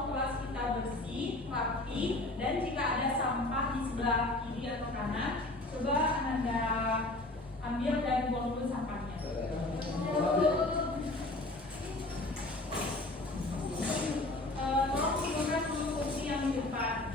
mau kelas kita bersih, rapi, dan jika ada sampah di sebelah kiri atau kanan, coba Anda ambil dan buang dulu sampahnya. Tolong silakan dulu kursi yang di depan.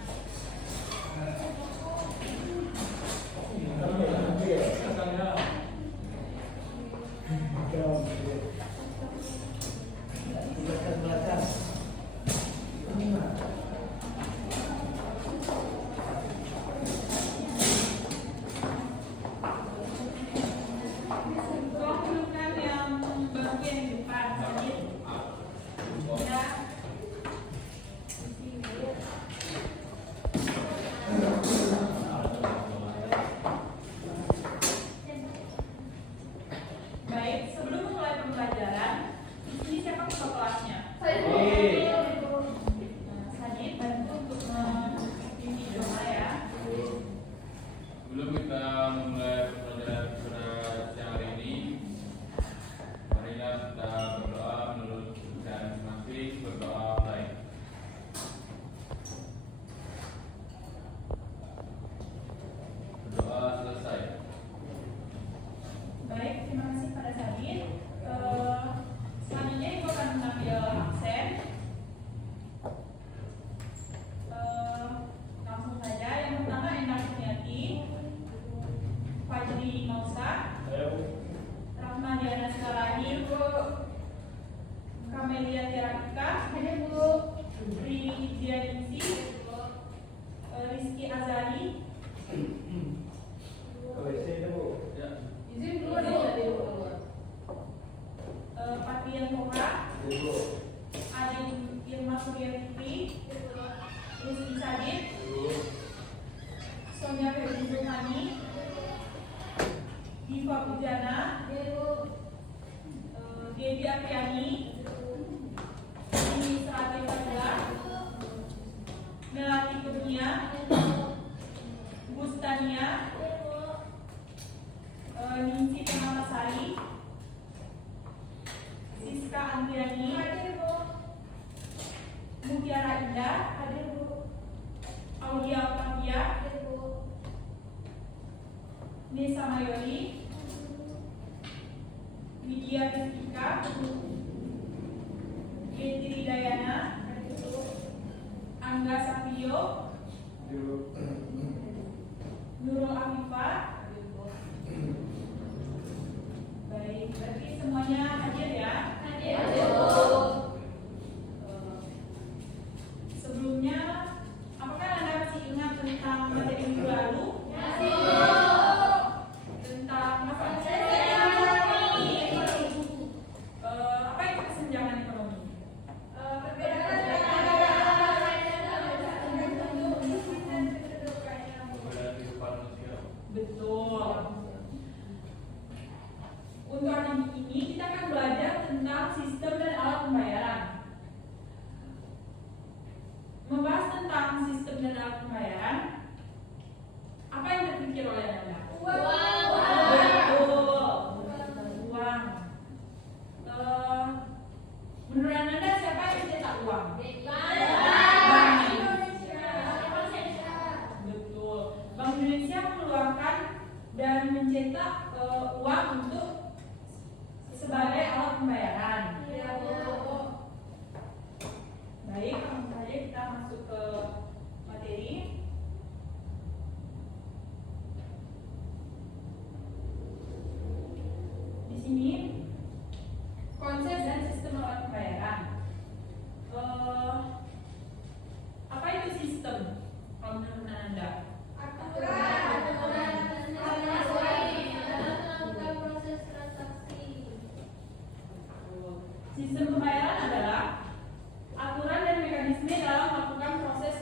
Sistem pembayaran adalah aturan dan mekanisme dalam melakukan proses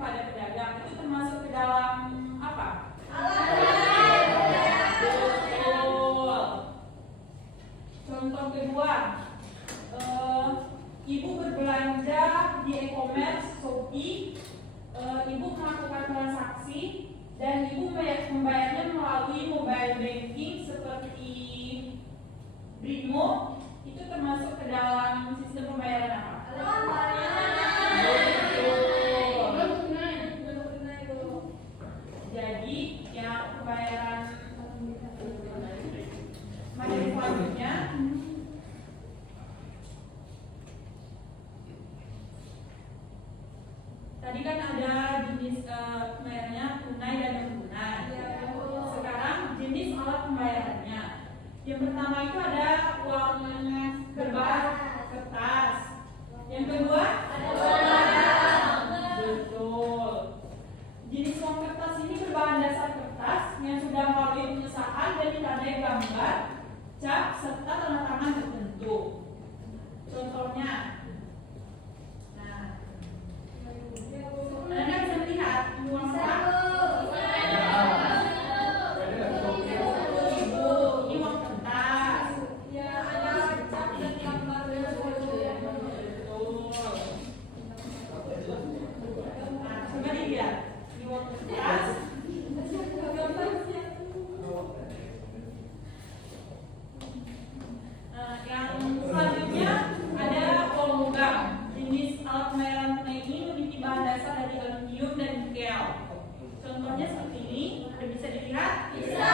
kepada pedagang itu termasuk ke dalam apa? Betul. Contoh kedua, ibu berbelanja di e-commerce Shopee, ibu melakukan transaksi dan ibu membayarnya melalui mobile banking seperti Brimo, itu termasuk ke dalam sistem pembayaran apa? Jadi yang pembayaran materi selanjutnya tadi kan ada jenis pembayarannya tunai dan non tunai. Sekarang jenis alat pembayarannya. Yang pertama itu ada uang kertas. Yang kedua ada uang bank. Betul. Jenis uang kertas ini berbahan dasar kertas yang sudah melalui pengesahan dan ditandai gambar, cap serta tanda tangan tertentu. Contohnya, Anda bisa melihat uang kertas. Contohnya seperti ini, Anda bisa dilihat? Bisa.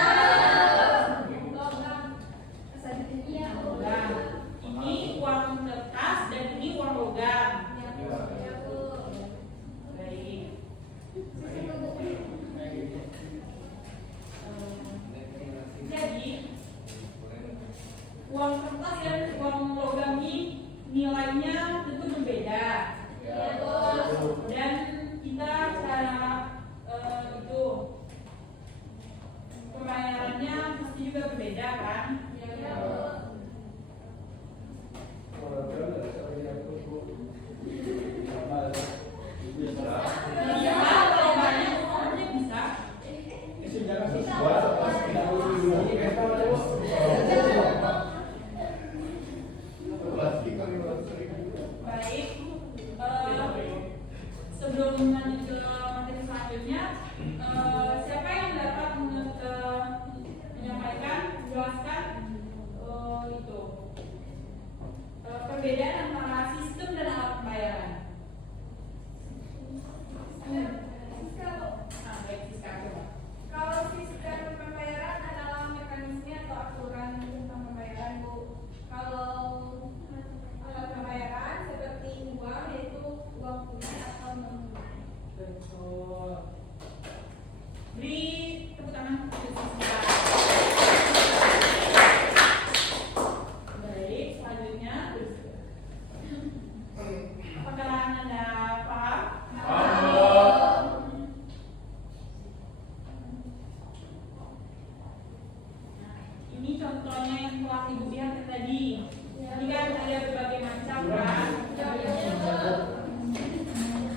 Ini uang kertas dan ini uang logam. Baik. Jadi uang kertas dan uang logam ini nilainya tentu berbeda. Dan kita cara pembayarannya pasti juga berbeda kan? Bisa, kalau banyak uangnya bisa. Baik, sebelum lanjut ke materi selanjutnya, siapa yang dapat menyampaikan, menjelaskan itu perbedaan antara sistem dan alat pembayaran? Kalau sistem pembayaran adalah mekanisme atau aturan tentang pembayaran, Bu. Kalau alat pembayaran seperti uang, yaitu uang tunai atau non tunai. Betul. Beri tepuk tangan untuk siswa. Baik, selanjutnya apakah Anda paham? Ini contohnya yang telah Ibu lihat tadi. Ini kan ada berbagai macam kan?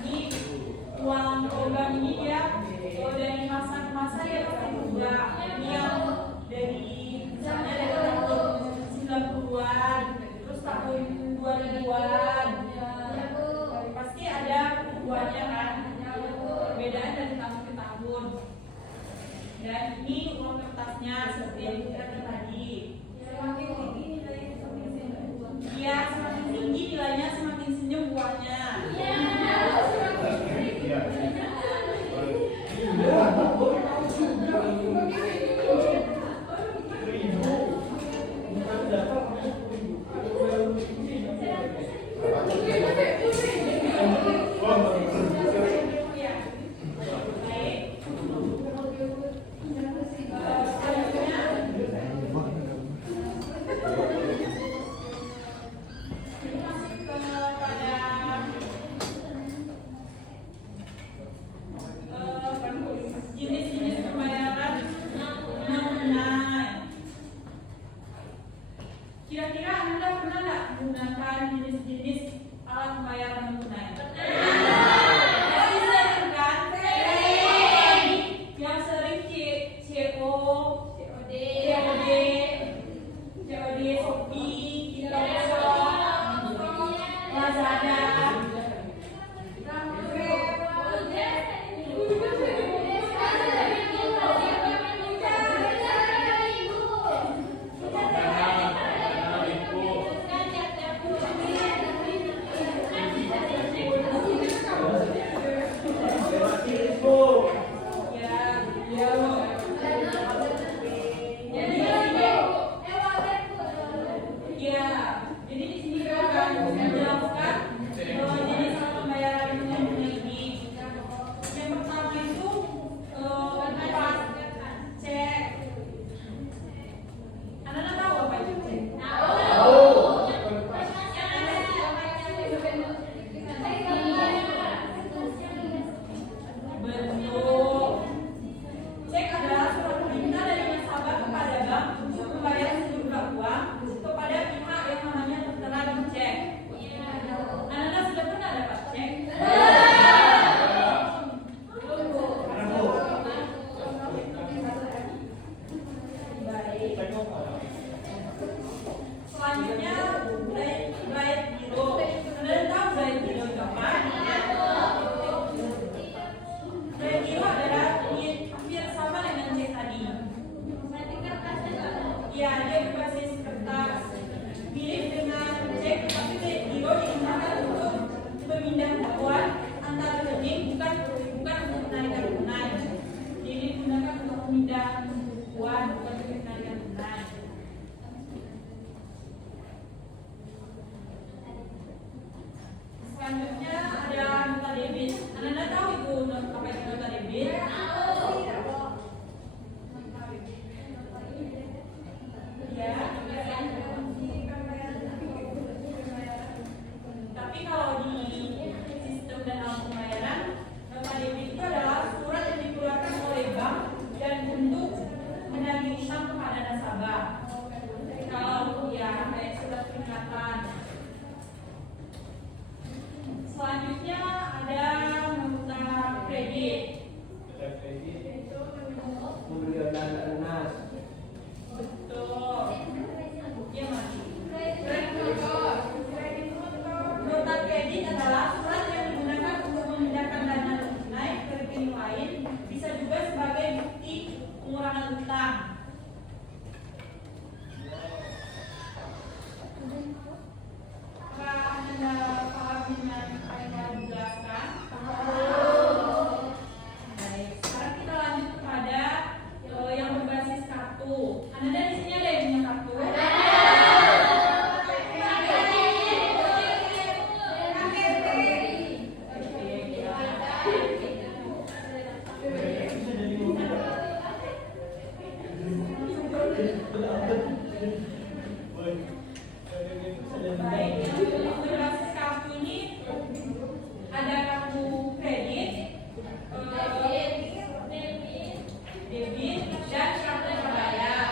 Ini uang logam ini dia dari masa ke masa dia pasti berubah. Ini yang dari misalnya dari tahun 90-an, terus tahun 2000-an, pasti ada perubahannya kan? Perbedaan dari tahun ke tahun. Dan ini uang kertasnya seperti yang kita lihat tadi. Semakin tinggi nilainya semakin senyum. Iya, semakin tinggi nilainya semakin senyum buahnya. Baik. kredit. Membeli dana lunas. Betul. Iya Mas. Nota kredit adalah surat yang digunakan untuk memindahkan dana tunai ke rekening lain, bisa juga sebagai bukti pengurangan utang. Apakah Anda paham dengan apa yang telah dijelaskan? Baik, sekarang kita lanjut kepada yang berbasis kartu. Anda di sini ada yang punya kartu? Baik, yang berbasis kartu ini ada kartu kredit, debit, dan kartu prabayar.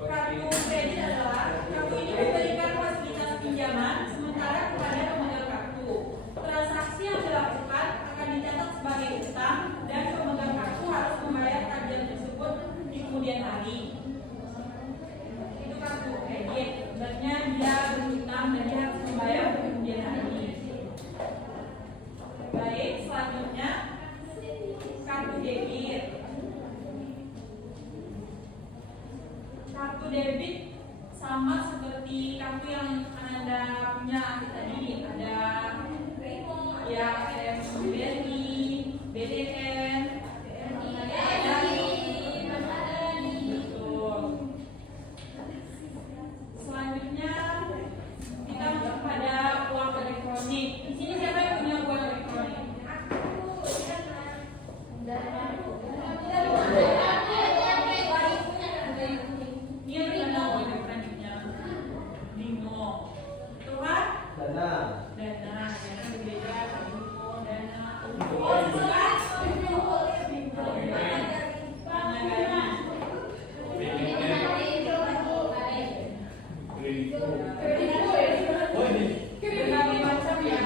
Kartu kredit adalah kartu ini memberikan fasilitas pinjaman sementara kepada pemegang kartu. Transaksi yang dilakukan akan dicatat sebagai utang dan pemegang kartu harus membayar tagihan tersebut di kemudian hari. Itu kartu kredit, sebenarnya dia berutang dan dia harus membayar di kemudian hari. Baik, selanjutnya kartu debit. Kartu debit sama seperti kartu yang Anda punya tadi, ada ya BRI, BDN, betul. Selanjutnya kita masuk pada uang elektronik. Di sini siapa yang punya uang elektronik? Dia berada uang elektroniknya. Bingo. Betul kan? Dana. Dana berbeda, bingo, dana. Oh, bukan? Berbagai macam ya.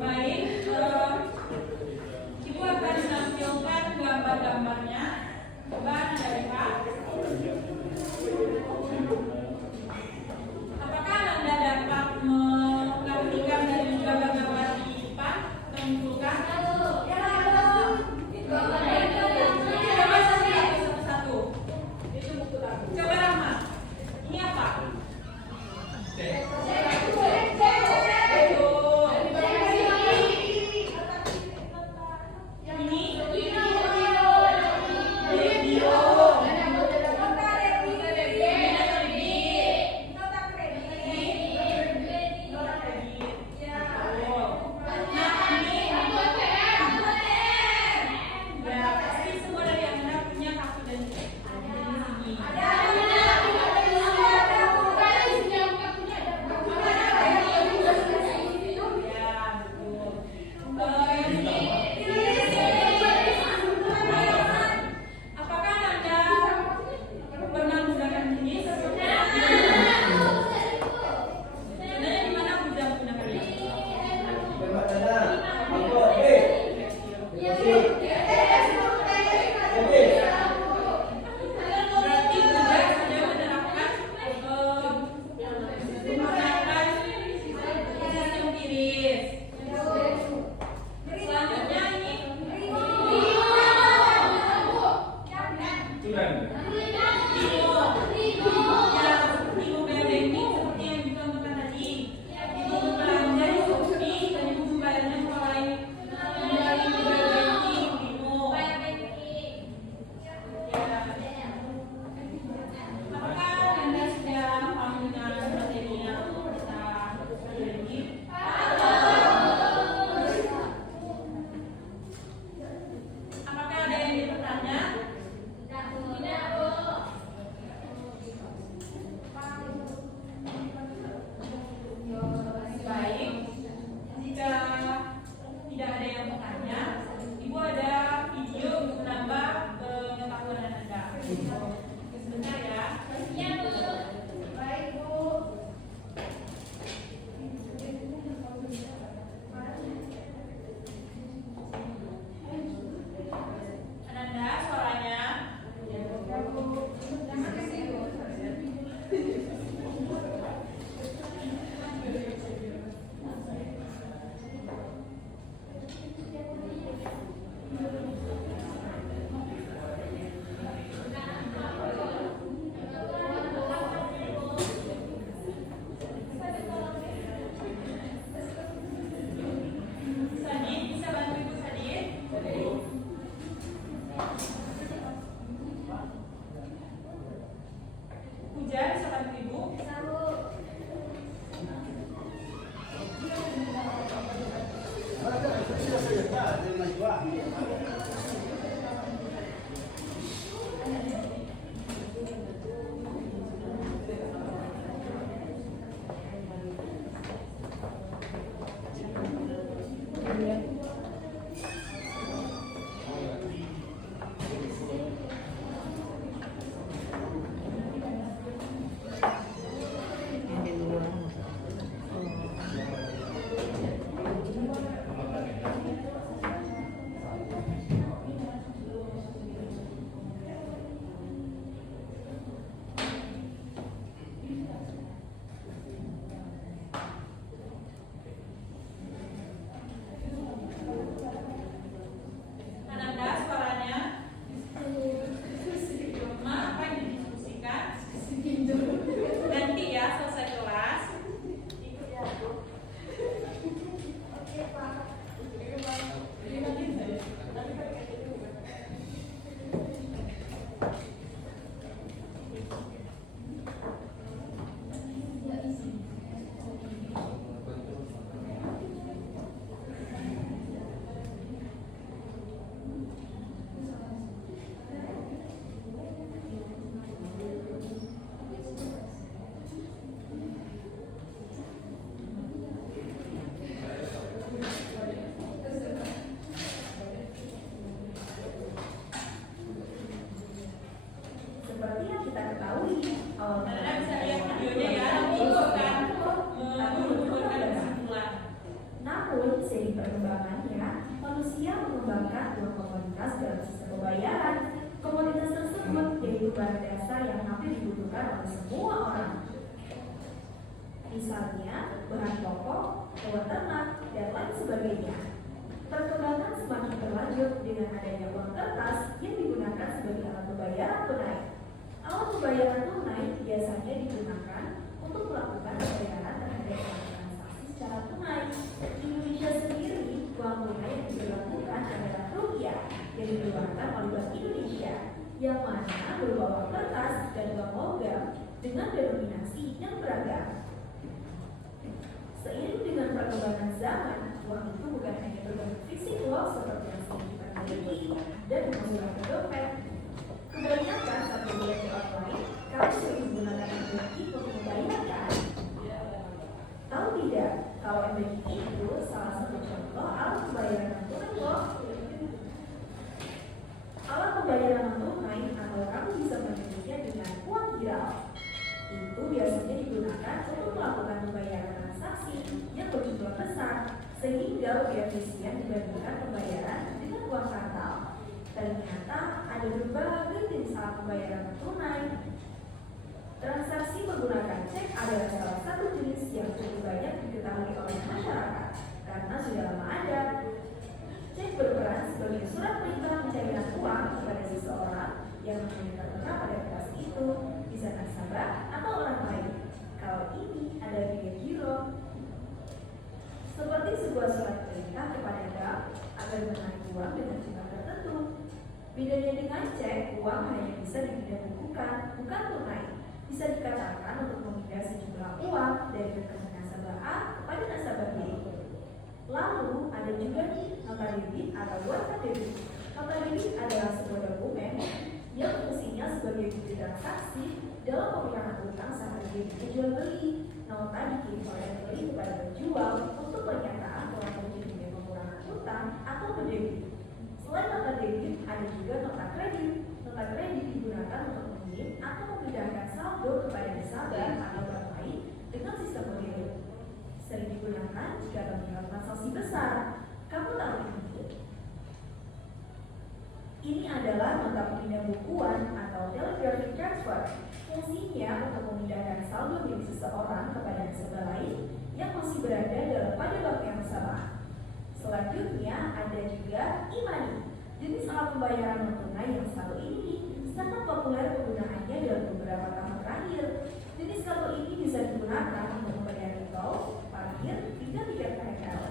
Baik, Ibu akan menampilkan gambar-gambarnya. Coba Anda lihat. Apakah Anda dapat mengartikan dari gambar-gambar di depan? Menunjukkan? Coba satu-satu. Coba Rahma. Ini apa? seperti yang kita ketahui, awal Anda bisa lihat videonya ya, nanti akan menunjukkan kesimpulan. Namun, seiring perkembangannya, manusia mengembangkan dua komoditas dalam sistem pembayaran. Komoditas tersebut yaitu barang dasar yang hampir dibutuhkan oleh semua orang. Misalnya, bahan pokok, hewan ternak, dan lain sebagainya. Perkembangan semakin berlanjut dengan adanya uang kertas yang digunakan sebagai alat pembayaran tunai. Alat pembayaran tunai biasanya digunakan untuk melakukan pembayaran terhadap transaksi secara tunai. Di Indonesia sendiri, uang tunai yang diberlakukan adalah rupiah yang dikeluarkan oleh Bank Indonesia, yang mana berupa uang kertas dan uang logam dengan denominasi yang beragam. Seiring dengan perkembangan zaman, uang itu bukan hanya berbentuk fisik uang seperti yang sering kita miliki dan dimasukkan ke dompet. Kebanyakan saat berbelanja online, kami sering menggunakan e-banking untuk membayarkan. Tahu tidak, kalau e-banking itu salah satu contoh alat pembayaran non tunai loh. Alat pembayaran non tunai atau kamu bisa menyebutnya dengan uang viral. Itu biasanya digunakan untuk melakukan pembayaran transaksi yang berjumlah besar sehingga lebih efisien dibandingkan pembayaran dengan uang kartal. Ternyata ada berbagai jenis alat pembayaran non tunai. Transaksi menggunakan cek adalah salah satu jenis yang cukup banyak diketahui oleh masyarakat karena sudah lama ada. Cek berperan sebagai surat perintah pencairan uang kepada seseorang yang mempunyai tertera pada kertas itu, bisa nasabah atau orang lain. Kalau ini ada biaya giro, seperti sebuah surat perintah kepada bank agar menarik uang dengan jumlah tertentu. Bedanya dengan cek, uang hanya bisa dipindah bukukan, bukan tunai. Bisa dikatakan untuk memindah sejumlah uang dari rekening nasabah A kepada nasabah B. Lalu ada juga nih nota debit atau wajib debit. Nota debit adalah sebuah dokumen yang fungsinya sebagai bukti transaksi dalam pemeriksaan utang saat terjadi jual beli. Nota dikirim oleh pembeli kepada penjual untuk pernyataan telah terjadinya pengurangan utang atau berdebit. Selain nota debit, ada juga nota kredit. Nota kredit digunakan untuk mengirim atau memindahkan saldo kepada nasabah atau orang lain dengan sistem modern. Sering digunakan jika terdapat transaksi besar. Kamu tahu ini? Ini adalah nota pemindah bukuan atau telegraphic transfer. Fungsinya untuk memindahkan saldo milik seseorang kepada nasabah lain yang masih berada dalam pada bank yang sama. Selanjutnya ada juga e-money, jenis alat pembayaran non tunai yang satu ini sangat populer penggunaannya dalam beberapa tahun terakhir. Jenis kartu ini bisa digunakan untuk membayar tol, parkir, hingga tiket KRL.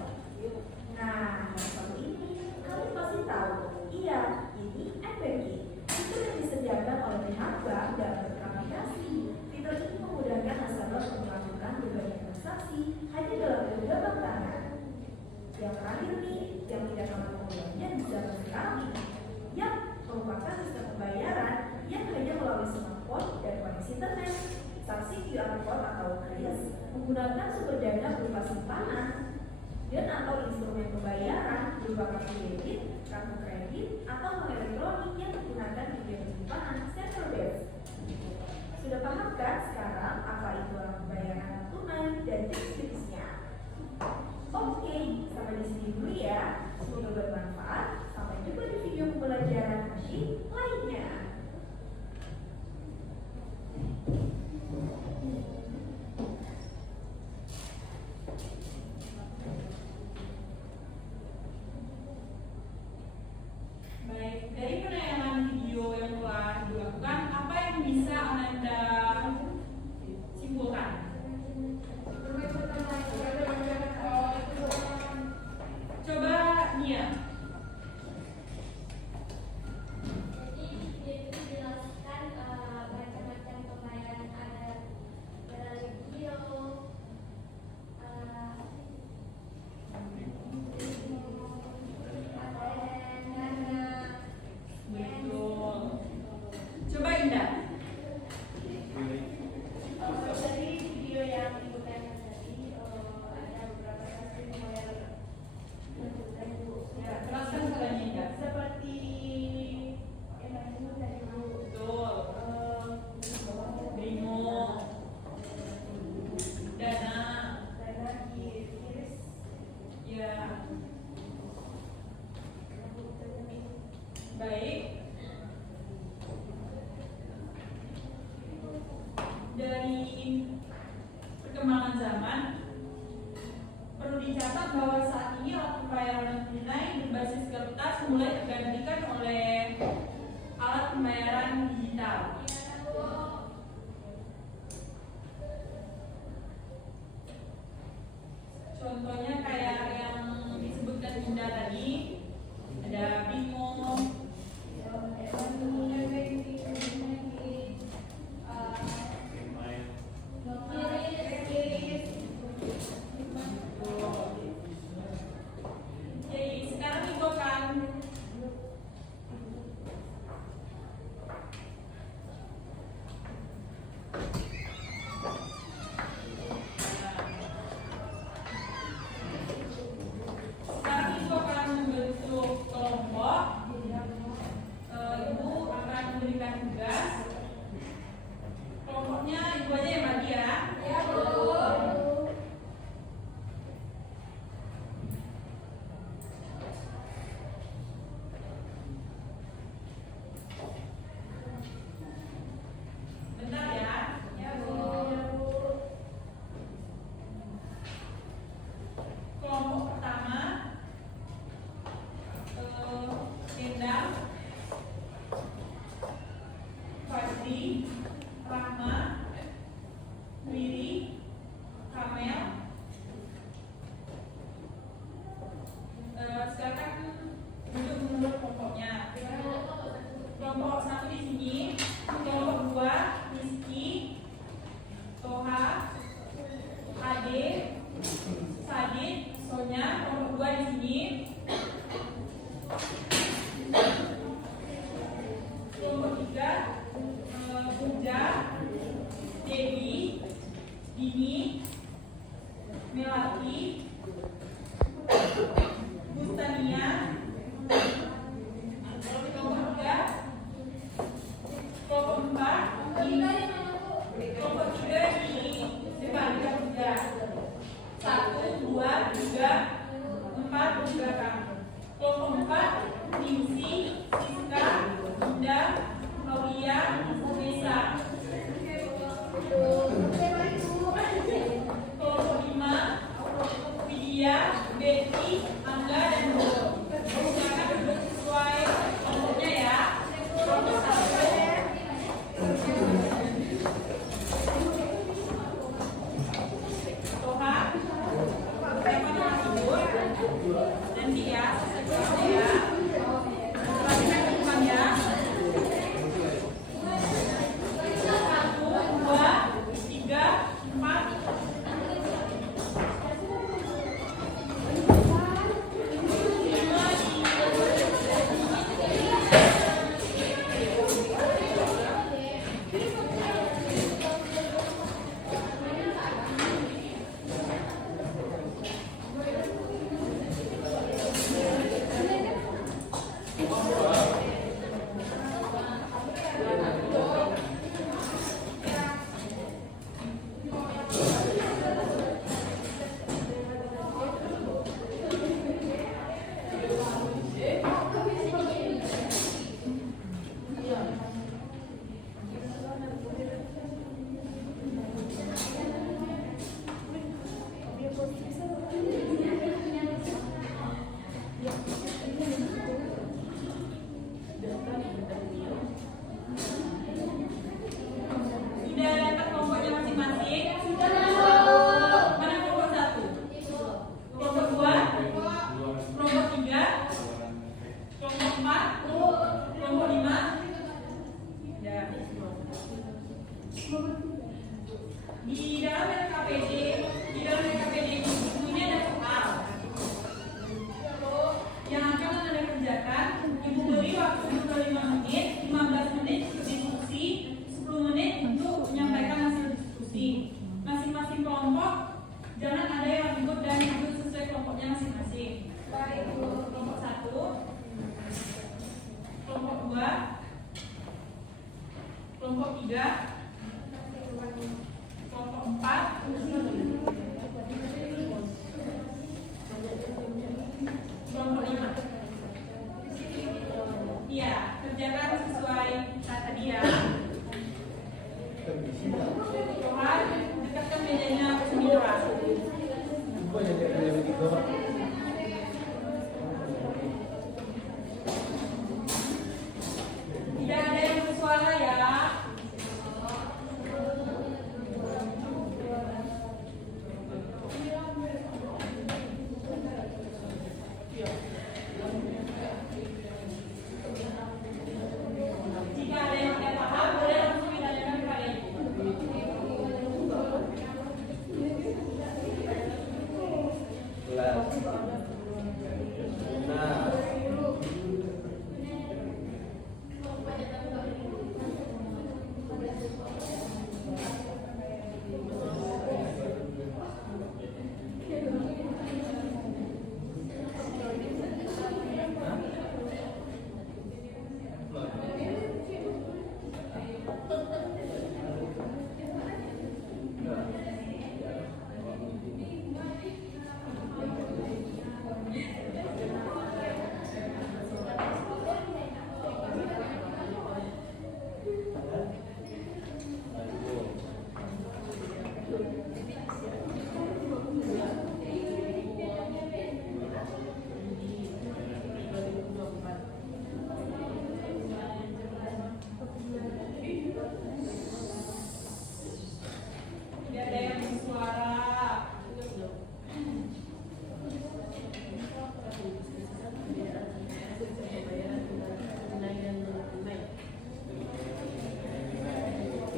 Nah, yang satu ini kalian pasti tahu. Iya, ini e-banking. Fitur yang disediakan oleh pihak bank dalam beraplikasi. Fitur ini memudahkan nasabah untuk melakukan berbagai transaksi hanya dalam genggaman tangan. Yang terakhir nih, yang tidak kalah penggunanya bisa kami, yang merupakan sistem pembayaran yang hanya melalui smartphone dan koneksi internet. Transaksi QR code atau kris menggunakan sumber dana berupa simpanan dan atau instrumen pembayaran berupa kartu debit, kartu kredit, atau uang elektronik yang menggunakan media penyimpanan server based. Sudah paham kan sekarang apa itu alat pembayaran tunai dan jenis-jenisnya? Oke, sampai di sini dulu ya. Semoga bermanfaat. Sampai jumpa di video pembelajaran Hashim lainnya. Baik, dari penayangan video yang telah dilakukan, apa yang bisa Anda simpulkan? Coba Nia. Jadi dijelaskan macam-macam pembayaran ada melalui giro, Betul. Coba Indah. perkembangan zaman, perlu dicatat bahwa saat ini alat pembayaran tunai berbasis kertas mulai tergantikan oleh alat pembayaran digital. Contohnya kayak yang disebutkan Bunda tadi, ada Bimo, Jadi sekarang Ibu akan membentuk kelompok. Ibu akan memberikan tugas. Kelompoknya Ibu aja yang bagi ya. Ya, Bu. Bentar ya. Ya, Bu. Kelompok pertama Endang, Fadli, Rahma, Wiri, Kamel. Sekarang duduk menurut kelompoknya. Kelompok satu di sini, kelompok dua Rizky, Toha, Ade, Sadid, Sonya. Kelompok dua di sini. Kelompok tiga Puja, Dewi, Dini, Melati, Bustania. Kelompok tiga, kelompok empat kelompok tiga di depan tiga. 1, 2, 3, 4 di belakang. Kelompok 4 Nimsi, Siska, Bunda, Aulia, Nesa. Kelompok 5 Widya, Betty, Angga, dan Bobo. Silakan duduk sesuai kelompoknya ya. Kelompok 1 Toha, siapa nama Ibu? Nanti ya, sesuai ya. Perhatikan ke depan ya. 1, 2, 3, 4. Sudah dapat kelompoknya masing-masing? Mana kelompok 1? Kelompok 2? Kelompok 3? Kelompok 4? Kelompok 5? Ya. Di dalam LKPD ini ada soal yang akan Anda kerjakan. Ibu beri waktu 25 menit, 15 menit untuk diskusi, 10 menit untuk menyampaikan hasil diskusi. Masing-masing kelompok jangan ada yang ikut dan ikut sesuai kelompoknya masing-masing. Baik, Bu. Kelompok 1, kelompok 2, kelompok 3, kelompok 4, kelompok 5. Iya, kerjakan sesuai kata dia. Tuhan, dekatkan bedanya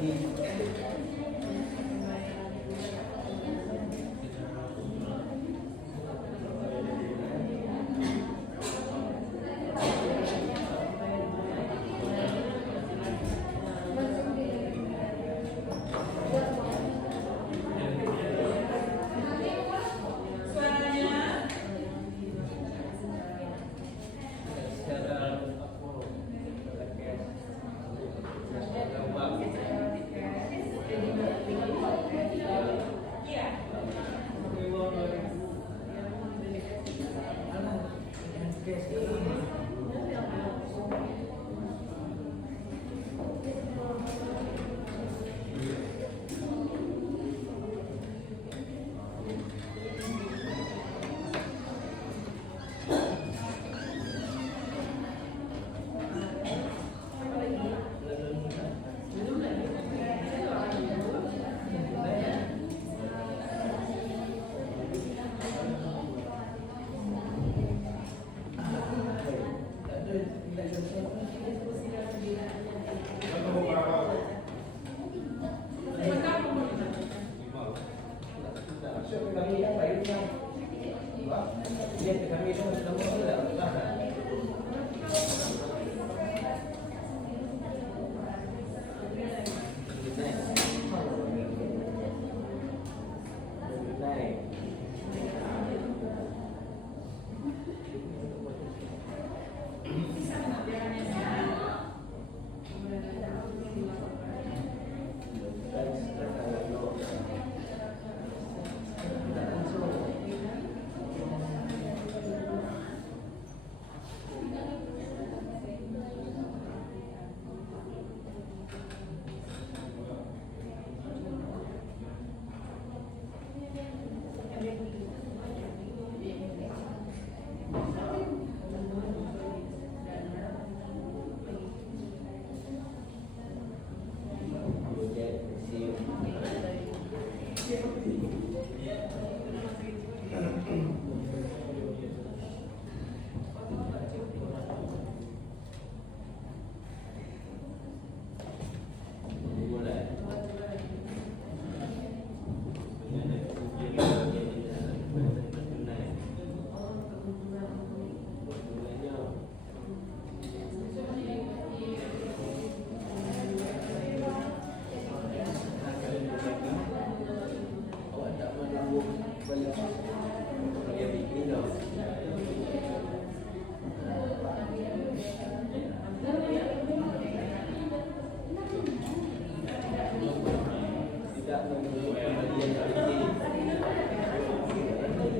Suaranya iya.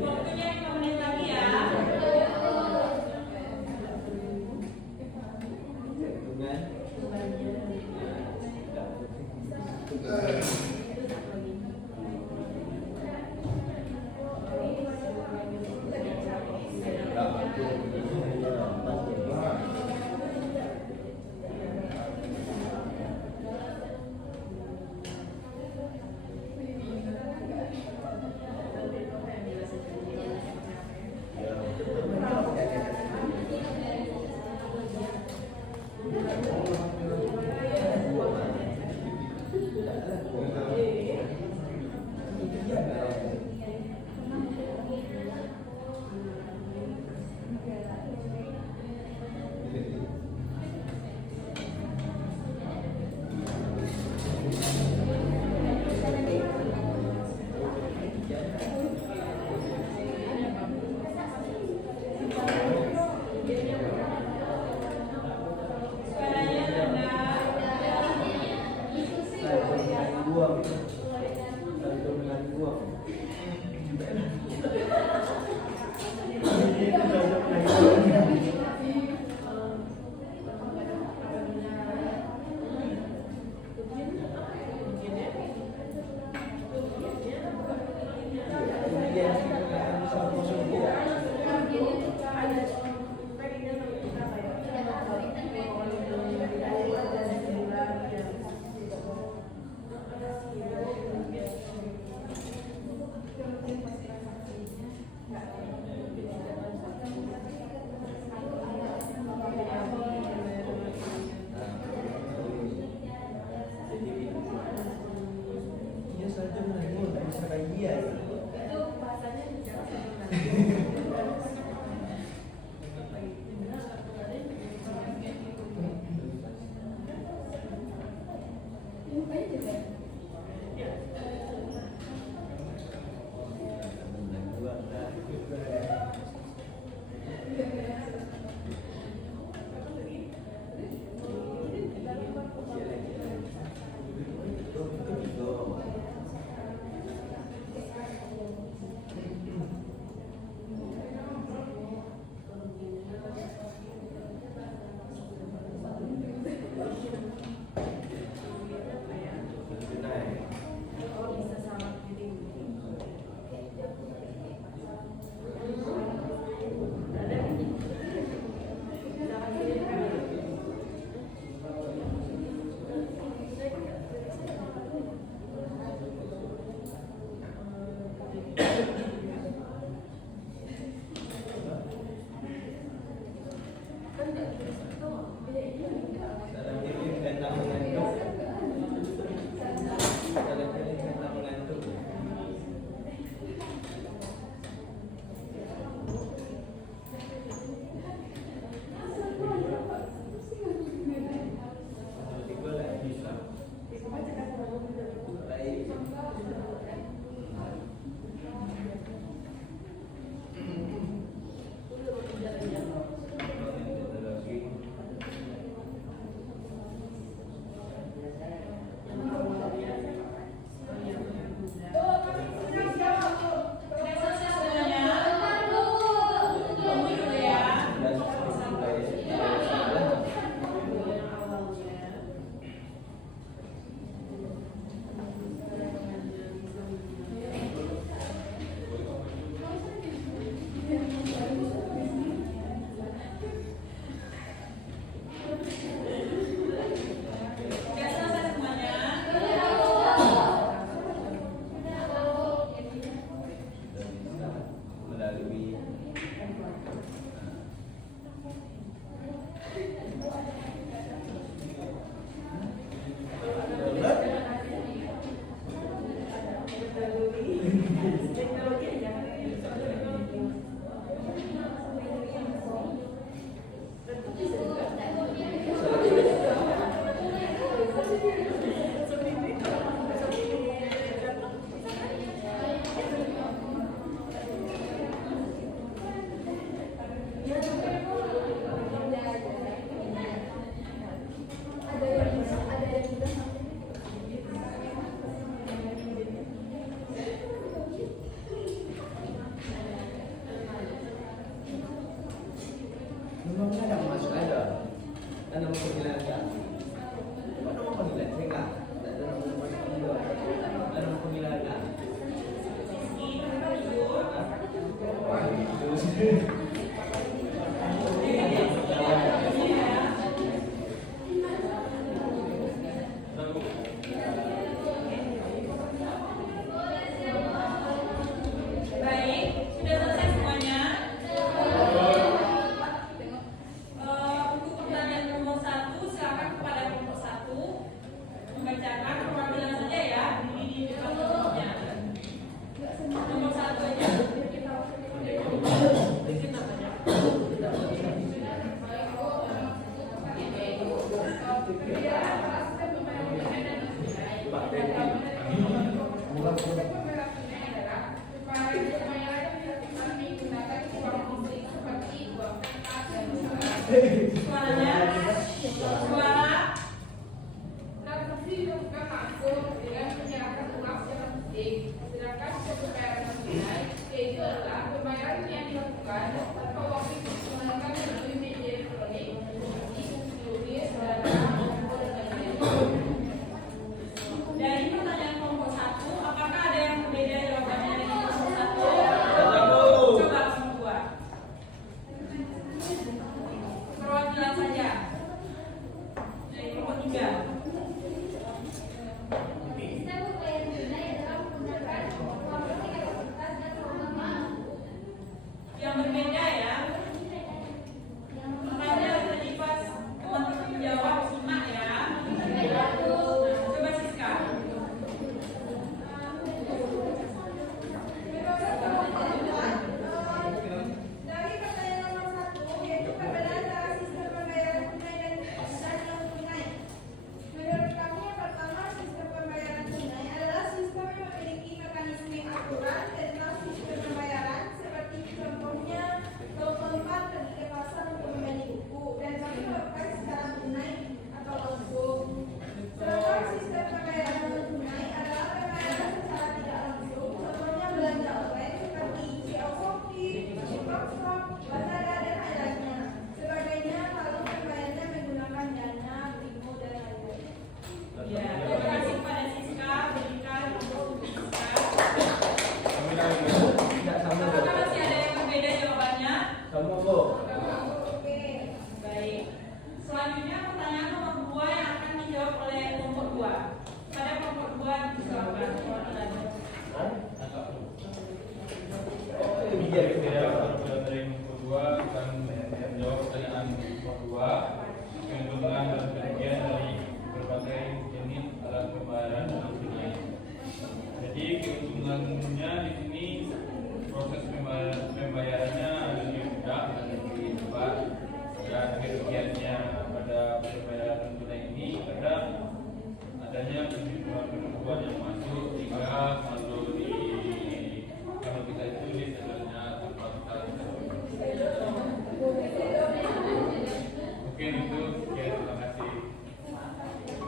Waktunya 5 menit lagi ya. Mukanya juga. keuntungannya di sini proses pembayarannya lebih mudah dan lebih cepat, dan kerugiannya pada pembayaran non tunai ini karena adanya penipuan yang masuk jika saldo di kalau kita itu di saldonya tanpa kita. Mungkin itu ya, terima kasih.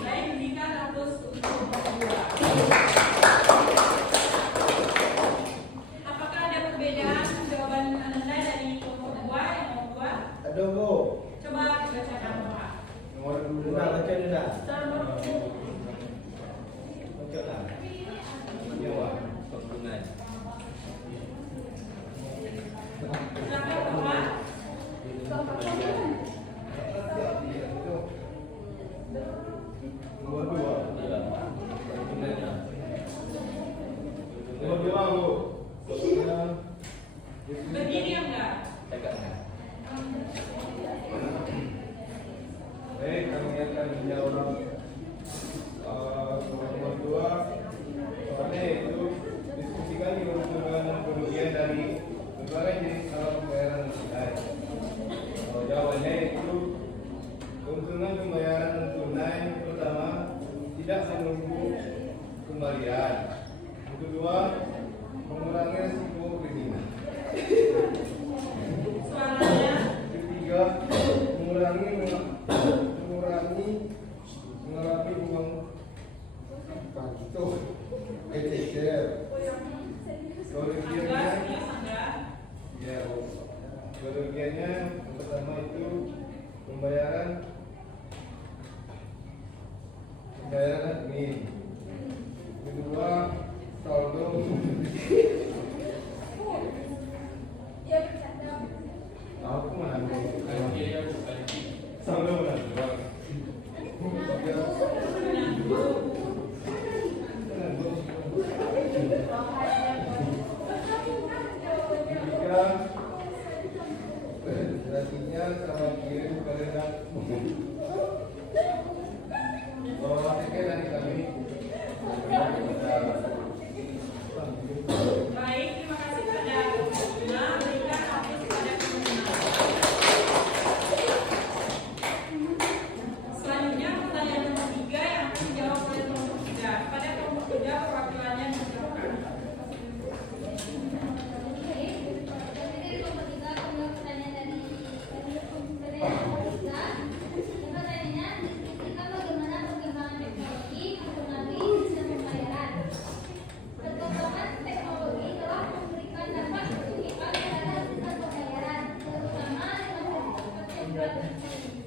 Baik, berikan aplaus untuk kedua. Apakah ada perbedaan jawaban Anda dari kelompok 2 yang nomor 2? Ada Bu. Coba dibacakan Pak. Nomor 2 baca dulu dah. Nomor 2. Baca lah. Jawab keuntungan. Silakan Pak. Nomor 2. Keuntungannya. Nomor 2 Bu. Keuntungan. Berdiri enggak? Baik, kami akan menjawab nomor 2. Soalnya itu diskusikan keuntungan dan kerugian dari berbagai jenis alat pembayaran non tunai. Jawabannya itu keuntungan pembayaran non tunai pertama tidak menunggu kembalian. Yang kedua, mengurangi risiko kriminal. Suaranya. Ketiga, mengurangi uang pantau ECR. Anda serius Anda? Ya, kerugiannya yang pertama itu pembayaran admin. Kedua, saldo. Dia bercanda. Aku mana? Dia bukan Saldo mana? Berartinya sama kirim pada bahwa tiket dari kami. Baik, terima kasih pada Nah, berikan aplaus kepada pemenang. Selanjutnya pertanyaan nomor 3 yang akan dijawab oleh kelompok 3. Pada kelompok 3 perwakilannya menjawabkan.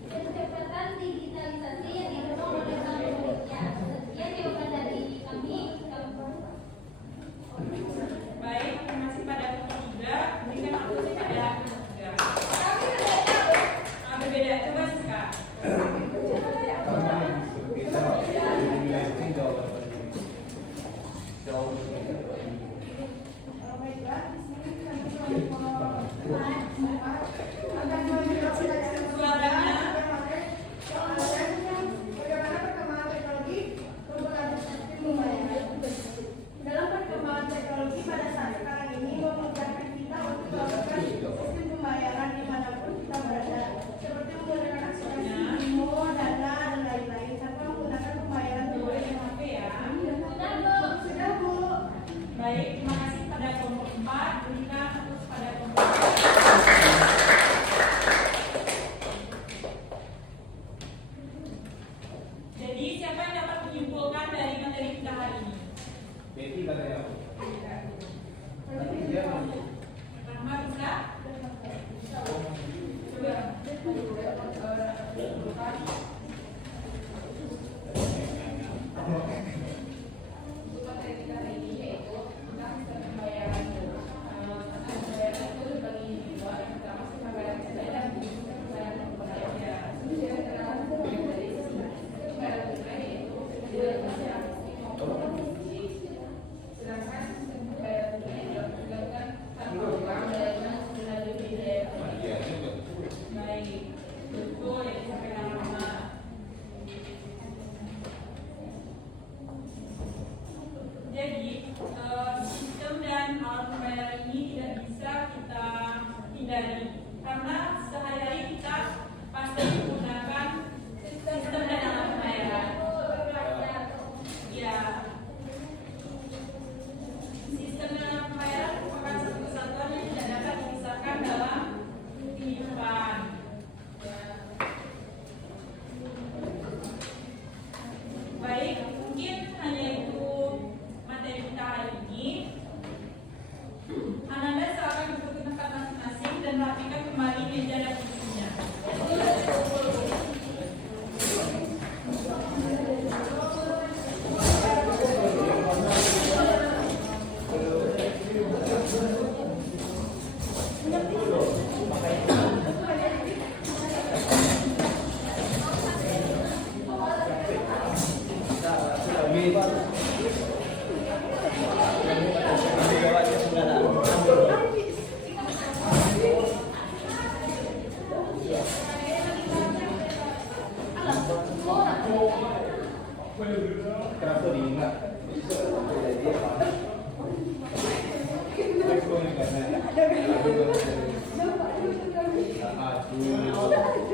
Kecepatan digitalisasi yang didorong oleh Bank Indonesia. Sekian jawaban dari kami. Baik, terima kasih pada kelompok 3. Berikan aplaus pada kelompok 3. Berbeda, coba Siska. Suaranya. Bagaimana perkembangan teknologi berlanjut sistem pembayaran? Dalam perkembangan teknologi pada saat sekarang ini memudahkan kita untuk melakukan sistem pembayaran dimanapun kita berada, seperti menggunakan asuransi, BIMO, Dana, dan lain-lain, tanpa menggunakan pembayaran Boleh tunai. HP ya. Sudah Bu. Baik, terima kasih pada kelompok 4. Berikan aplaus pada kelompok 4. Jadi siapa yang dapat menyimpulkan dari materi kita hari ini? Betty katanya. Rahma bisa? Baik, betul yang disampaikan Rahma. Jadi dihindari karena sehari-hari kita pasti menggunakan sistem dana pembayaran. Ya, sistem dana pembayaran merupakan satu kesatuan yang tidak dapat dipisahkan dalam kehidupan. Baik, mungkin hanya itu materi kita hari ini. Ananda silakan duduk di tempat masing-masing dan rapikan kembali meja dan kursinya. Kenapa diingat? Aduh.